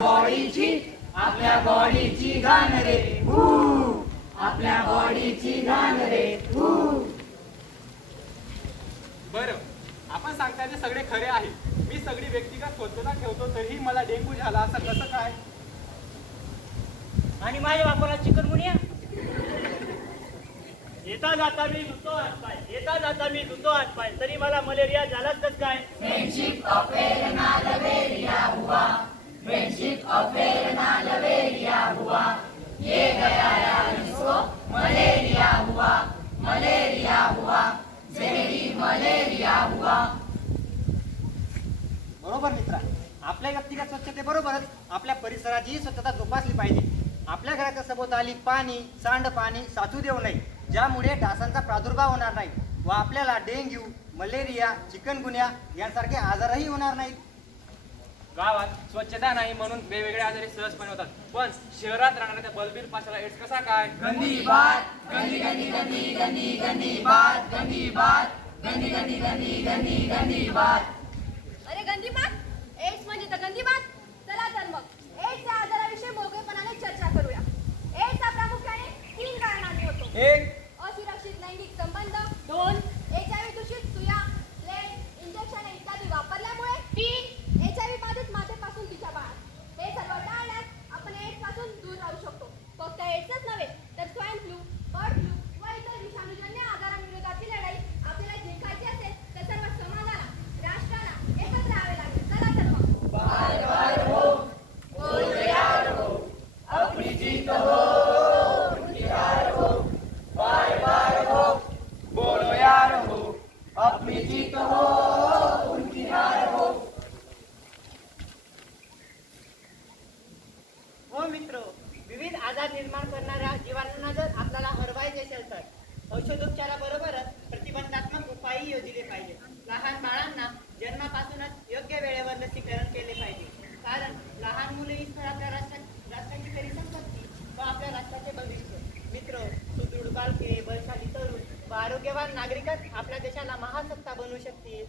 बॉडीची आपल्या बॉडीची घाण रे आपल्या बॉडीची घाण रे बरं, आपण सांगताय ते सगळे खरे आहे. मी सगळी व्यक्तिगत स्वच्छता ठेवतो तरीही मला डेंग्यू झाला असं कसं काय? आणि माझ्या बापाला चिकनगुनिया. येता जाता मी धुतो हातपाय, येता जाता मी धुतो हातपाय, तरी मला मलेरिया झालाच कसं काय? फ्रेंडशिप अफेयर ना लवेरिया हुआ, फ्रेंडशिप अफेयर ना लवेरिया हुआ, ये गया यार इसको मलेरिया हुआ, मलेरिया हुआ, जहरी मलेरिया हुआ. बरोबर मित्रा, आपल्या व्यक्तिगत स्वच्छतेबरोबरच आपल्या परिसराचीही स्वच्छता जोपासली पाहिजे. आपल्या घराच्या सभोवताली पाणी, सांडपाणी साचू देऊ नये, ज्यामुळे डासांचा प्रादुर्भाव होणार नाही व आपल्याला डेंग्यू, मलेरिया, चिकनगुन्या यांसारखे आजारही होणार नाहीत. गावात स्वच्छता नाही म्हणून वेगवेगळे आजारी सहजपणे होतात, पण शहरात राहणाऱ्या त्या बलबीर पाशाला एड्स कसा काय? गंदी बात, गंदी गंदी गंदी गंदी गंदी बात, गंदी बात, गंदी गंदी गंदी गंदी गंदी बात. अरे गंदी बात, एड्स म्हणजे तर गंदी बात. चला तर मग एड्सच्या आजाराविषयी मोकळेपणाने चर्चा करूया. एड्स हा प्रामुख्याने 3 कारणांनी होतो. 1. असुरक्षित लैंगिक संबंध. 2. HIV दूषित सुया, प्लेट, इंजेक्शन इत्यादी वापरल्यामुळे. 3. HIV बाधित मातेपासून तिच्या बाळात. हे सर्व टाळण्यास आपण एड्स पासून दूर राहू शकतो. फक्त एड्सच नव्हे तर स्वाईन फ्लू, बर्ड फ्लू व इतर विषाणूजन्य आजारांविरोधाची लढाई आपल्याला जिंकायची असेल तर सर्व समाजाला, राष्ट्राला एकत्र यावे लागेल. चला तर मग. बार बार हो, बोल तैयार हो, अपनी जीत हो, उनकी हार हो. बार बार हो, बोलो यार हो, अपनी जीत हो, उनकी हार हो. हो मित्र, विविध आजार निर्माण करणाऱ्या जीवाणूंना जर आपल्याला हरवायचे असेल तर औषधोपचाराबरोबरच प्रतिबंधात्मक उपायही योजले पाहिजे. लहान बाळांना जन्मापासूनच योग्य वेळेवर लसीकरण केले पाहिजे, कारण लहान मुले ही तर आपल्या राष्ट्राची खरी संपत्ती व आपल्या राष्ट्राचे भविष्य. मित्र, सुदृढ बालके, बलशाली तरुण व आरोग्यवान नागरिकच आपल्या देशाला महासत्ता बनवू शकतील.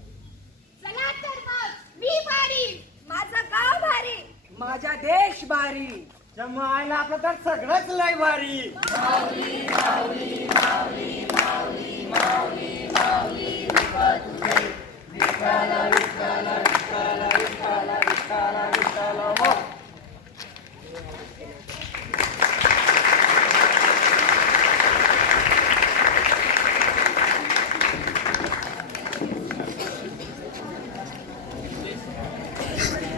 चला तर मग. मी भारी, माझं गाव भारी, माझा देश भारी, जमायला आपलं तर सगळंच लय भारी. माऊली माऊली माऊली माऊली माऊली माऊली विठ्ठल तुझे, विठ्ठल विठ्ठल विठ्ठल विठ्ठल विठ्ठल विठ्ठल